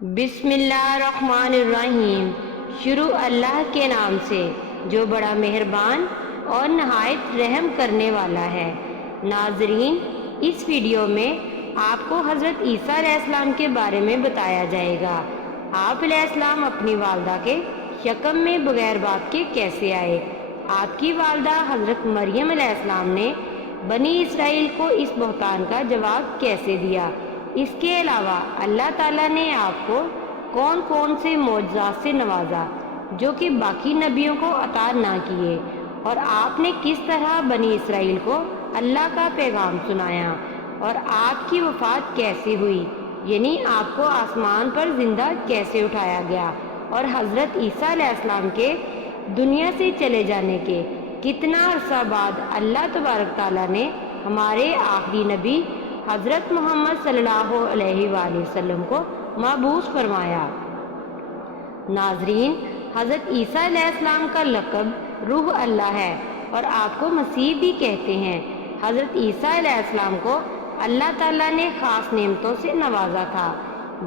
بسم اللہ الرحمن الرحیم۔ شروع اللہ کے نام سے جو بڑا مہربان اور نہایت رحم کرنے والا ہے۔ ناظرین، اس ویڈیو میں آپ کو حضرت عیسیٰ علیہ السلام کے بارے میں بتایا جائے گا۔ آپ علیہ السلام اپنی والدہ کے شکم میں بغیر باپ کے کیسے آئے؟ آپ کی والدہ حضرت مریم علیہ السلام نے بنی اسرائیل کو اس بہتان کا جواب کیسے دیا؟ اس کے علاوہ اللہ تعالیٰ نے آپ کو کون کون سے معجزات سے نوازا جو کہ باقی نبیوں کو عطا نہ کیے، اور آپ نے کس طرح بنی اسرائیل کو اللہ کا پیغام سنایا، اور آپ کی وفات کیسے ہوئی، یعنی آپ کو آسمان پر زندہ کیسے اٹھایا گیا، اور حضرت عیسیٰ علیہ السلام کے دنیا سے چلے جانے کے کتنا عرصہ بعد اللہ تبارک تعالیٰ نے ہمارے آخری نبی حضرت محمد صلی اللہ علیہ وآلہ وسلم کو مبعوث فرمایا۔ ناظرین، حضرت عیسیٰ علیہ السلام کا لقب روح اللہ ہے اور آپ کو مسیح بھی کہتے ہیں۔ حضرت عیسیٰ علیہ السلام کو اللہ تعالیٰ نے خاص نعمتوں سے نوازا تھا،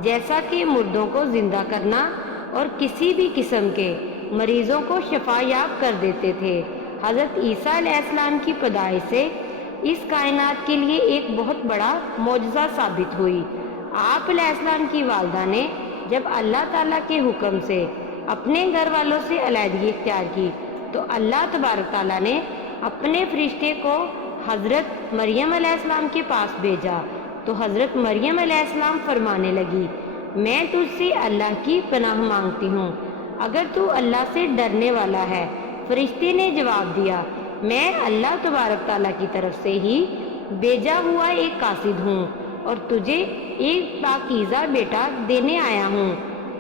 جیسا کہ مردوں کو زندہ کرنا اور کسی بھی قسم کے مریضوں کو شفا یاب کر دیتے تھے۔ حضرت عیسیٰ علیہ السلام کی پیدائش سے اس کائنات کے لیے ایک بہت بڑا معجزہ ثابت ہوئی۔ آپ علیہ السلام کی والدہ نے جب اللہ تعالیٰ کے حکم سے اپنے گھر والوں سے علیحدگی اختیار کی تو اللہ تبارک تعالیٰ نے اپنے فرشتے کو حضرت مریم علیہ السلام کے پاس بھیجا تو حضرت مریم علیہ السلام فرمانے لگی، میں تجھ سے اللہ کی پناہ مانگتی ہوں، اگر تو اللہ سے ڈرنے والا ہے۔ فرشتے نے جواب دیا، میں اللہ تبارک تعالیٰ کی طرف سے ہی بھیجا ہوا ایک قاصد ہوں اور تجھے ایک پاکیزہ بیٹا دینے آیا ہوں۔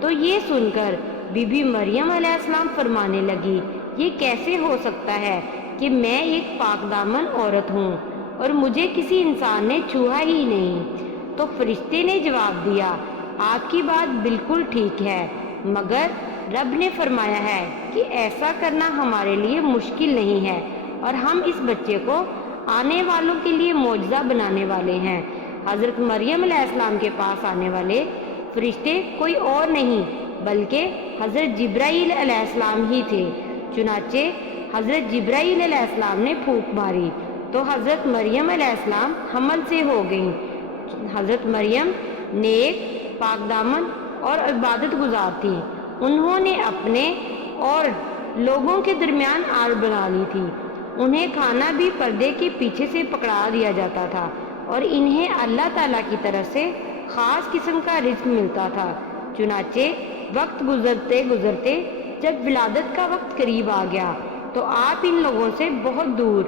تو یہ سن کر بی بی مریم علیہ السلام فرمانے لگی، یہ کیسے ہو سکتا ہے کہ میں ایک پاک دامن عورت ہوں اور مجھے کسی انسان نے چھوا ہی نہیں۔ تو فرشتے نے جواب دیا، آپ کی بات بالکل ٹھیک ہے، مگر رب نے فرمایا ہے کہ ایسا کرنا ہمارے لیے مشکل نہیں ہے، اور ہم اس بچے کو آنے والوں کے لیے معجزہ بنانے والے ہیں۔ حضرت مریم علیہ السلام کے پاس آنے والے فرشتے کوئی اور نہیں بلکہ حضرت جبرائیل علیہ السلام ہی تھے۔ چنانچہ حضرت جبرائیل علیہ السلام نے پھونک ماری تو حضرت مریم علیہ السلام حمل سے ہو گئیں۔ حضرت مریم نیک، پاک دامن اور عبادت گزار تھی۔ انہوں نے اپنے اور لوگوں کے درمیان آڑ بنا لی تھی۔ انہیں کھانا بھی پردے کے پیچھے سے پکڑا دیا جاتا تھا اور انہیں اللہ تعالیٰ کی طرف سے خاص قسم کا رزق ملتا تھا۔ چنانچہ وقت گزرتے گزرتے جب ولادت کا وقت قریب آ گیا تو آپ ان لوگوں سے بہت دور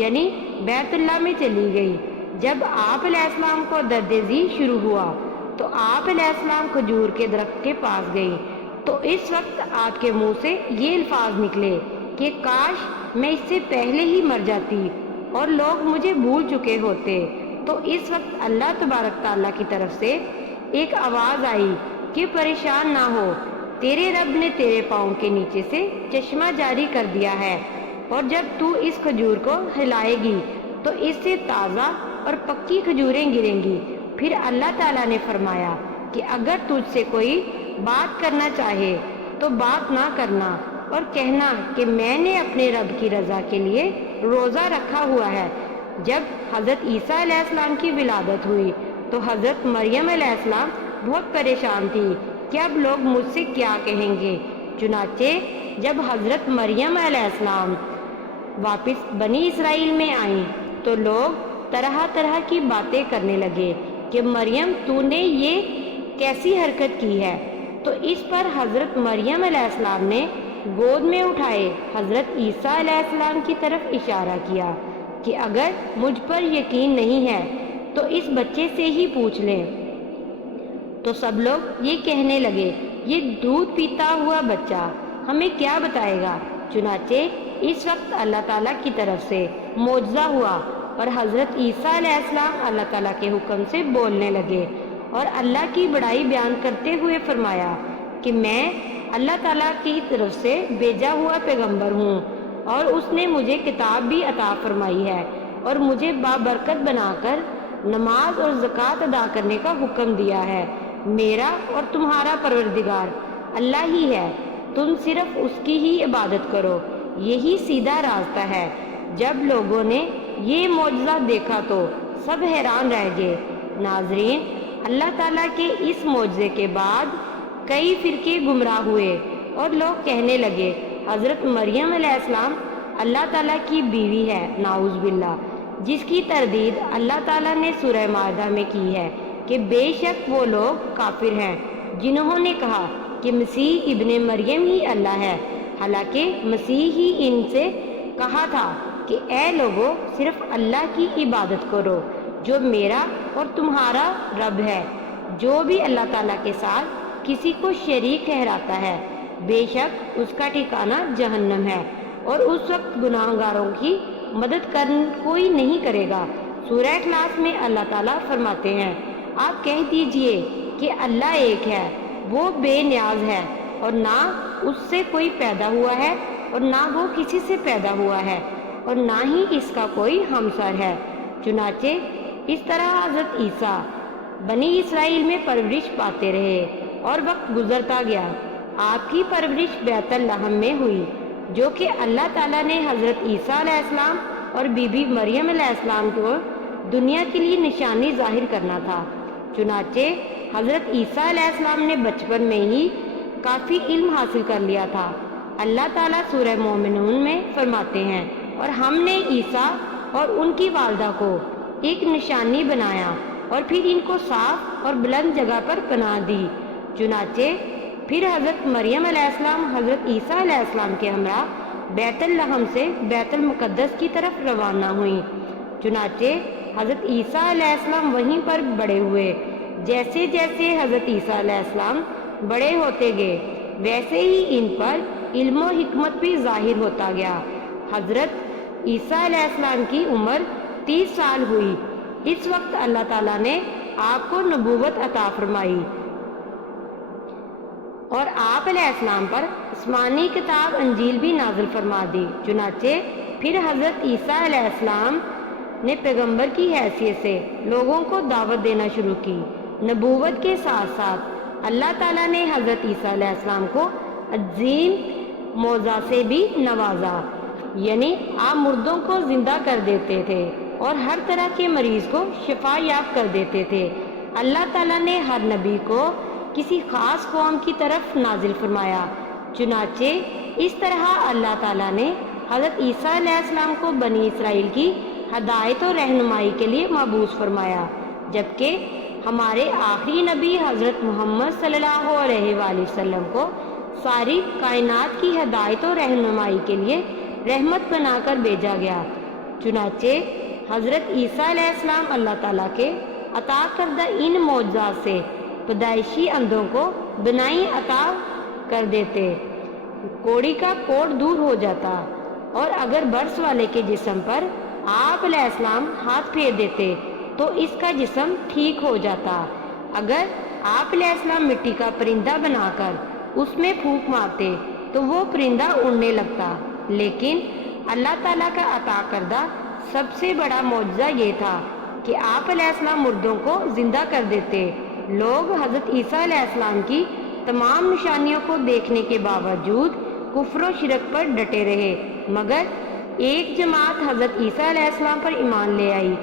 یعنی بیت اللہ میں چلی گئی۔ جب آپ علیہ السلام کو درد ذی شروع ہوا تو آپ علیہ السلام کھجور کے درخت کے پاس گئی تو اس وقت آپ کے منہ سے یہ الفاظ نکلے کہ کاش میں اس سے پہلے ہی مر جاتی اور لوگ مجھے بھول چکے ہوتے۔ تو اس وقت اللہ تبارک تعالیٰ کی طرف سے ایک آواز آئی کہ پریشان نہ ہو، تیرے رب نے تیرے پاؤں کے نیچے سے چشمہ جاری کر دیا ہے، اور جب تو اس کھجور کو ہلائے گی تو اس سے تازہ اور پکی کھجوریں گریں گی۔ پھر اللہ تعالیٰ نے فرمایا کہ اگر تجھ سے کوئی بات کرنا چاہے تو بات نہ کرنا اور کہنا کہ میں نے اپنے رب کی رضا کے لیے روزہ رکھا ہوا ہے۔ جب حضرت عیسیٰ علیہ السلام کی ولادت ہوئی تو حضرت مریم علیہ السلام بہت پریشان تھی کہ اب لوگ مجھ سے کیا کہیں گے۔ چنانچہ جب حضرت مریم علیہ السلام واپس بنی اسرائیل میں آئیں تو لوگ طرح طرح کی باتیں کرنے لگے کہ مریم تو نے یہ کیسی حرکت کی ہے۔ تو اس پر حضرت مریم علیہ السلام نے گود میں اٹھائے حضرت عیسیٰ علیہ السلام کی طرف اشارہ کیا کہ اگر مجھ پر یقین نہیں ہے تو اس بچے سے ہی پوچھ لیں۔ تو سب لوگ یہ کہنے لگے، یہ دودھ پیتا ہوا بچہ ہمیں کیا بتائے گا؟ چنانچہ اس وقت اللہ تعالیٰ کی طرف سے معجزہ ہوا اور حضرت عیسیٰ علیہ السلام اللہ تعالیٰ کے حکم سے بولنے لگے اور اللہ کی بڑائی بیان کرتے ہوئے فرمایا کہ میں اللہ تعالیٰ کی طرف سے بھیجا ہوا پیغمبر ہوں، اور اس نے مجھے کتاب بھی عطا فرمائی ہے اور مجھے بابرکت بنا کر نماز اور زکوٰۃ ادا کرنے کا حکم دیا ہے۔ میرا اور تمہارا پروردگار اللہ ہی ہے، تم صرف اس کی ہی عبادت کرو، یہی سیدھا راستہ ہے۔ جب لوگوں نے یہ معجزہ دیکھا تو سب حیران رہ گئے۔ ناظرین، اللہ تعالیٰ کے اس معجزے کے بعد کئی فرقے گمراہ ہوئے اور لوگ کہنے لگے حضرت مریم علیہ السلام اللہ تعالیٰ کی بیوی ہے، نعوذ باللہ، جس کی تردید اللہ تعالیٰ نے سورہ مائدہ میں کی ہے کہ بے شک وہ لوگ کافر ہیں جنہوں نے کہا کہ مسیح ابن مریم ہی اللہ ہے، حالانکہ مسیح ہی ان سے کہا تھا کہ اے لوگو صرف اللہ کی عبادت کرو جو میرا اور تمہارا رب ہے۔ جو بھی اللہ تعالیٰ کے ساتھ کسی کو شریک ٹھہراتا ہے بے شک اس کا ٹھکانہ جہنم ہے، اور اس وقت گناہ گاروں کی مدد کوئی نہیں کرے گا۔ سورہ اخلاص میں اللہ تعالیٰ فرماتے ہیں آپ کہہ دیجئے کہ اللہ ایک ہے، وہ بے نیاز ہے، اور نہ اس سے کوئی پیدا ہوا ہے اور نہ وہ کسی سے پیدا ہوا ہے، اور نہ ہی اس کا کوئی ہمسر ہے۔ چنانچہ اس طرح حضرت عیسیٰ بنی اسرائیل میں پرورش پاتے رہے اور وقت گزرتا گیا۔ آپ کی پرورش بیت لحم میں ہوئی، جو کہ اللہ تعالیٰ نے حضرت عیسیٰ علیہ السلام اور بی بی مریم علیہ السلام کو دنیا کے لیے نشانی ظاہر کرنا تھا۔ چنانچہ حضرت عیسیٰ علیہ السلام نے بچپن میں ہی کافی علم حاصل کر لیا تھا۔ اللہ تعالیٰ سورہ مومنون میں فرماتے ہیں اور ہم نے عیسیٰ اور ان کی والدہ کو ایک نشانی بنایا اور پھر ان کو صاف اور بلند جگہ پر پناہ دی۔ چنانچہ پھر حضرت مریم علیہ السلام حضرت عیسیٰ علیہ السلام کے ہمراہ بیت لحم سے بیت المقدس کی طرف روانہ ہوئیں۔ چنانچہ حضرت عیسیٰ علیہ السلام وہیں پر بڑے ہوئے۔ جیسے جیسے حضرت عیسیٰ علیہ السلام بڑے ہوتے گئے ویسے ہی ان پر علم و حکمت بھی ظاہر ہوتا گیا۔ حضرت عیسیٰ علیہ السلام کی عمر 30 سال ہوئی۔ اس وقت اللہ تعالیٰ نے آپ کو نبوت عطا فرمائی اور آپ علیہ السلام پر آسمانی کتاب انجیل بھی نازل فرما دی۔ چنانچہ پھر حضرت عیسیٰ علیہ السلام نے پیغمبر کی حیثیت سے لوگوں کو دعوت دینا شروع کی۔ نبوت کے ساتھ ساتھ اللہ تعالیٰ نے حضرت عیسیٰ علیہ السلام کو عظیم معجزہ سے بھی نوازا، یعنی آپ مردوں کو زندہ کر دیتے تھے اور ہر طرح کے مریض کو شفا یاب کر دیتے تھے۔ اللہ تعالیٰ نے ہر نبی کو کسی خاص قوم کی طرف نازل فرمایا۔ چنانچہ اس طرح اللہ تعالیٰ نے حضرت عیسیٰ علیہ السلام کو بنی اسرائیل کی ہدایت و رہنمائی کے لیے مبعوث فرمایا، جبکہ ہمارے آخری نبی حضرت محمد صلی اللہ علیہ وآلہ وسلم کو ساری کائنات کی ہدایت و رہنمائی کے لیے رحمت بنا کر بھیجا گیا۔ چنانچہ حضرت عیسیٰ علیہ السلام اللہ تعالیٰ کے عطا کردہ ان معجزات سے پیدائشی اندھوں کو بینائی عطا کر دیتے، کوڑی کا کوڑ دور ہو جاتا، اور اگر برس والے کے جسم پر آپ علیہ السلام ہاتھ پھیر دیتے تو اس کا جسم ٹھیک ہو جاتا۔ اگر آپ علیہ السلام مٹی کا پرندہ بنا کر اس میں پھونک مارتے تو وہ پرندہ اڑنے لگتا۔ لیکن اللہ تعالیٰ کا عطا کردہ سب سے بڑا معجزہ یہ تھا کہ آپ علیہ السلام مردوں کو زندہ کر دیتے۔ لوگ حضرت عیسیٰ علیہ السلام کی تمام نشانیوں کو دیکھنے کے باوجود کفر و شرک پر ڈٹے رہے، مگر ایک جماعت حضرت عیسیٰ علیہ السلام پر ایمان لے آئی۔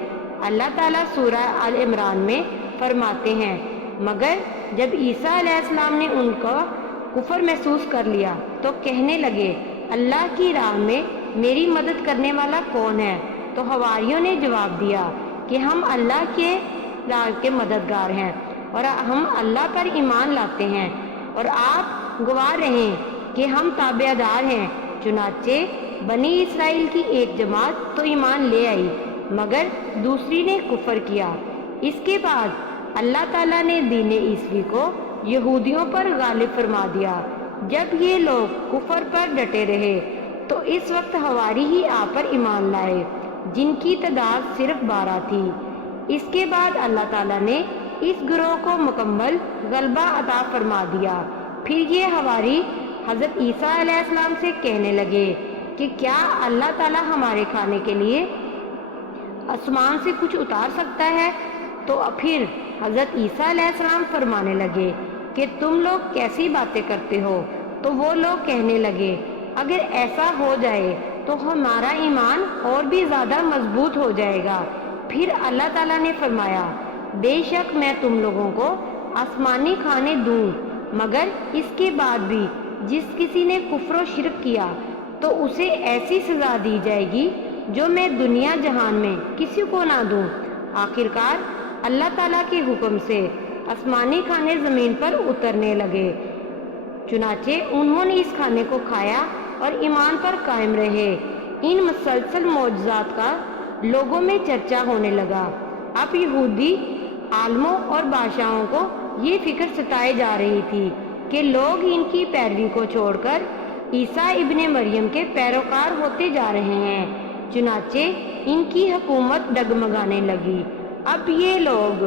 اللہ تعالیٰ سورہ آل عمران میں فرماتے ہیں مگر جب عیسیٰ علیہ السلام نے ان کا کفر محسوس کر لیا تو کہنے لگے اللہ کی راہ میں میری مدد کرنے والا کون ہے؟ تو حواریوں نے جواب دیا کہ ہم اللہ کے راہ کے مددگار ہیں اور ہم اللہ پر ایمان لاتے ہیں، اور آپ گواہ رہیں کہ ہم تابعدار ہیں۔ چنانچہ بنی اسرائیل کی ایک جماعت تو ایمان لے آئی مگر دوسری نے کفر کیا۔ اس کے بعد اللہ تعالیٰ نے دین عیسوی کو یہودیوں پر غالب فرما دیا۔ جب یہ لوگ کفر پر ڈٹے رہے تو اس وقت حواری ہی آپ پر ایمان لائے، جن کی تعداد صرف 12 تھی۔ اس کے بعد اللہ تعالیٰ نے اس گروہ کو مکمل غلبہ عطا فرما دیا۔ پھر یہ حواری حضرت عیسیٰ علیہ السلام سے کہنے لگے کہ کیا اللہ تعالیٰ ہمارے کھانے کے لیے آسمان سے کچھ اتار سکتا ہے؟ تو پھر حضرت عیسیٰ علیہ السلام فرمانے لگے کہ تم لوگ کیسی باتیں کرتے ہو؟ تو وہ لوگ کہنے لگے اگر ایسا ہو جائے تو ہمارا ایمان اور بھی زیادہ مضبوط ہو جائے گا۔ پھر اللہ تعالیٰ نے فرمایا بے شک میں تم لوگوں کو آسمانی کھانے دوں، مگر اس کے بعد بھی جس کسی نے کفر و شرک کیا تو اسے ایسی سزا دی جائے گی جو میں دنیا جہان میں کسی کو نہ دوں۔ آخرکار اللہ تعالیٰ کے حکم سے آسمانی کھانے زمین پر اترنے لگے، چنانچہ انہوں نے اس کھانے کو کھایا اور ایمان پر قائم رہے۔ ان مسلسل معجزات کا لوگوں میں چرچا ہونے لگا۔ اب یہودی عالموں اور بادشاہوں کو یہ فکر ستائے جا رہی تھی کہ لوگ ان کی پیروی کو چھوڑ کر عیسیٰ ابن مریم کے پیروکار ہوتے جا رہے ہیں، چنانچہ ان کی حکومت ڈگمگانے لگی۔ اب یہ لوگ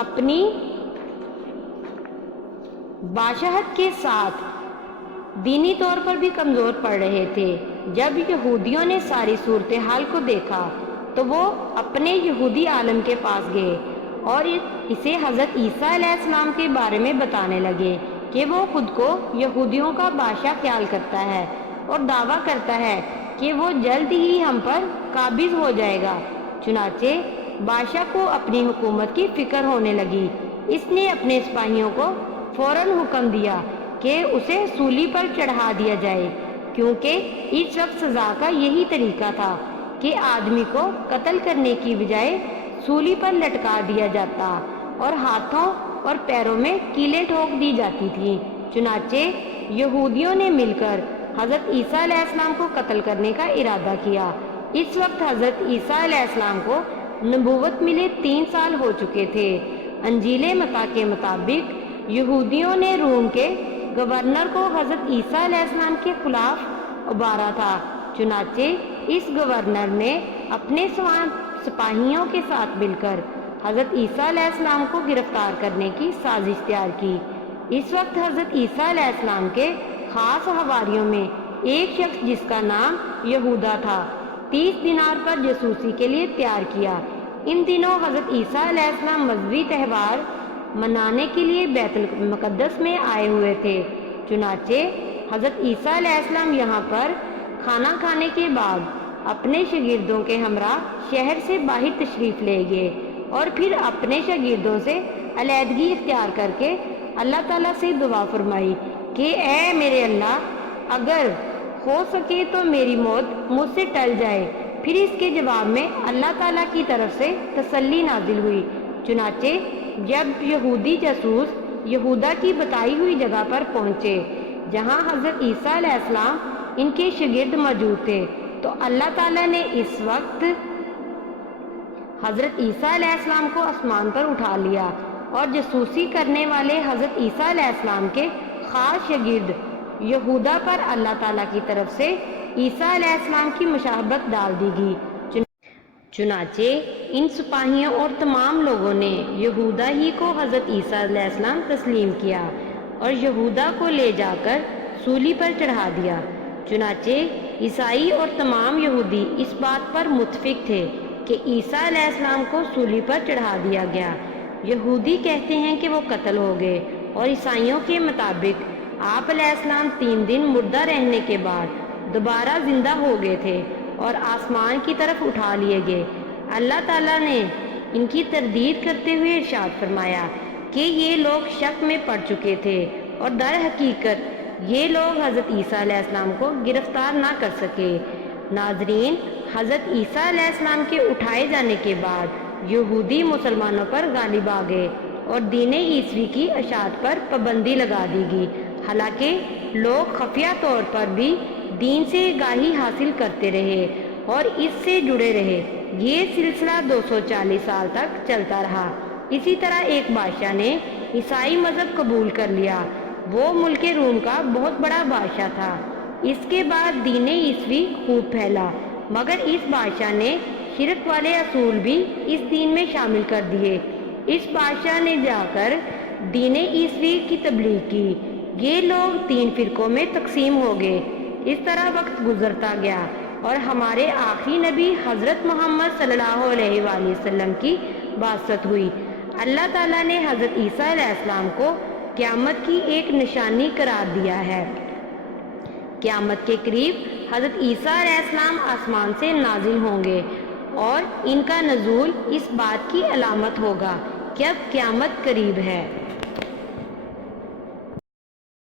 اپنی بادشاہت کے ساتھ دینی طور پر بھی کمزور پڑ رہے تھے۔ جب یہودیوں نے ساری صورتحال کو دیکھا تو وہ اپنے یہودی عالم کے پاس گئے اور اسے حضرت عیسیٰ علیہ السلام کے بارے میں بتانے لگے کہ وہ خود کو یہودیوں کا بادشاہ خیال کرتا ہے اور دعویٰ کرتا ہے کہ وہ جلد ہی ہم پر قابض ہو جائے گا۔ چنانچہ بادشاہ کو اپنی حکومت کی فکر ہونے لگی۔ اس نے اپنے سپاہیوں کو فوراً حکم دیا کہ اسے سولی پر چڑھا دیا جائے، کیونکہ اس وقت سزا کا یہی طریقہ تھا کہ آدمی کو قتل کرنے کی بجائے سولی پر لٹکا دیا جاتا اور ہاتھوں اور پیروں میں کیلیں ٹھوک دی جاتی تھیں۔ چنانچہ یہودیوں نے مل کر حضرت عیسیٰ علیہ السلام کو قتل کرنے کا ارادہ کیا۔ اس وقت حضرت عیسیٰ علیہ السلام کو نبوت ملے 3 سال ہو چکے تھے۔ انجیل متی کے مطابق یہودیوں نے روم کے گورنر کو حضرت عیسیٰ علیہ السلام کے خلاف ابھارا تھا، چنانچہ اس گورنر نے اپنے سپاہیوں کے ساتھ مل کر حضرت عیسیٰ علیہ السلام کو گرفتار کرنے کی سازش تیار کی۔ اس وقت حضرت عیسیٰ علیہ السلام کے خاص حواریوں میں ایک شخص جس کا نام یہودا تھا 30 دینار پر جاسوسی کے لیے تیار کیا۔ ان دنوں حضرت عیسیٰ علیہ السلام مذہبی تہوار منانے کے لیے بیت المقدس میں آئے ہوئے تھے، چنانچہ حضرت عیسیٰ علیہ السلام یہاں پر کھانا کھانے کے بعد اپنے شاگردوں کے ہمراہ شہر سے باہر تشریف لے گئے اور پھر اپنے شاگردوں سے علیحدگی اختیار کر کے اللہ تعالیٰ سے دعا فرمائی کہ اے میرے اللہ، اگر ہو سکے تو میری موت مجھ سے ٹل جائے۔ پھر اس کے جواب میں اللہ تعالیٰ کی طرف سے تسلی نازل ہوئی۔ چنانچہ جب یہودی جاسوس یہودا کی بتائی ہوئی جگہ پر پہنچے جہاں حضرت عیسیٰ علیہ السلام ان کے شاگرد موجود تھے، تو اللہ تعالیٰ نے اس وقت حضرت عیسیٰ علیہ السلام کو آسمان پر اٹھا لیا اور جاسوسی کرنے والے حضرت عیسیٰ علیہ السلام کے خاص شاگرد یہودا پر اللہ تعالیٰ کی طرف سے عیسیٰ علیہ السلام کی مشابہت ڈال دی گئی۔ چنانچہ ان سپاہیوں اور تمام لوگوں نے یہودا ہی کو حضرت عیسیٰ علیہ السلام تسلیم کیا اور یہودا کو لے جا کر سولی پر چڑھا دیا۔ چنانچہ عیسائی اور تمام یہودی اس بات پر متفق تھے کہ عیسیٰ علیہ السلام کو سولی پر چڑھا دیا گیا۔ یہودی کہتے ہیں کہ وہ قتل ہو گئے اور عیسائیوں کے مطابق آپ علیہ السلام 3 دن مردہ رہنے کے بعد دوبارہ زندہ ہو گئے تھے اور آسمان کی طرف اٹھا لیے گئے۔ اللہ تعالیٰ نے ان کی تردید کرتے ہوئے ارشاد فرمایا کہ یہ لوگ شک میں پڑ چکے تھے اور در حقیقت یہ لوگ حضرت عیسیٰ علیہ السلام کو گرفتار نہ کر سکے۔ ناظرین، حضرت عیسیٰ علیہ السلام کے اٹھائے جانے کے بعد یہودی مسلمانوں پر غالب آ گئے اور دین عیسوی کی اشاعت پر پابندی لگا دی گئی، حالانکہ لوگ خفیہ طور پر بھی دین سے آگاہی حاصل کرتے رہے اور اس سے جڑے رہے۔ یہ سلسلہ 240 سال تک چلتا رہا۔ اسی طرح ایک بادشاہ نے عیسائی مذہب قبول کر لیا۔ وہ ملک روم کا بہت بڑا بادشاہ تھا۔ اس کے بعد دین عیسوی خوب پھیلا، مگر اس بادشاہ نے شرک والے اصول بھی اس دین میں شامل کر دیے۔ اس بادشاہ نے جا کر دین عیسوی کی تبلیغ کی۔ یہ لوگ 3 فرقوں میں تقسیم ہو گئے۔ اس طرح وقت گزرتا گیا اور ہمارے آخری نبی حضرت محمد صلی اللہ علیہ وآلہ وسلم کی بعثت ہوئی۔ اللہ تعالیٰ نے حضرت عیسیٰ علیہ السلام کو قیامت کی ایک نشانی قرار دیا ہے۔ قیامت کے قریب حضرت عیسیٰ علیہ السلام آسمان سے نازل ہوں گے اور ان کا نزول اس بات کی علامت ہوگا کہ اب قیامت قریب ہے۔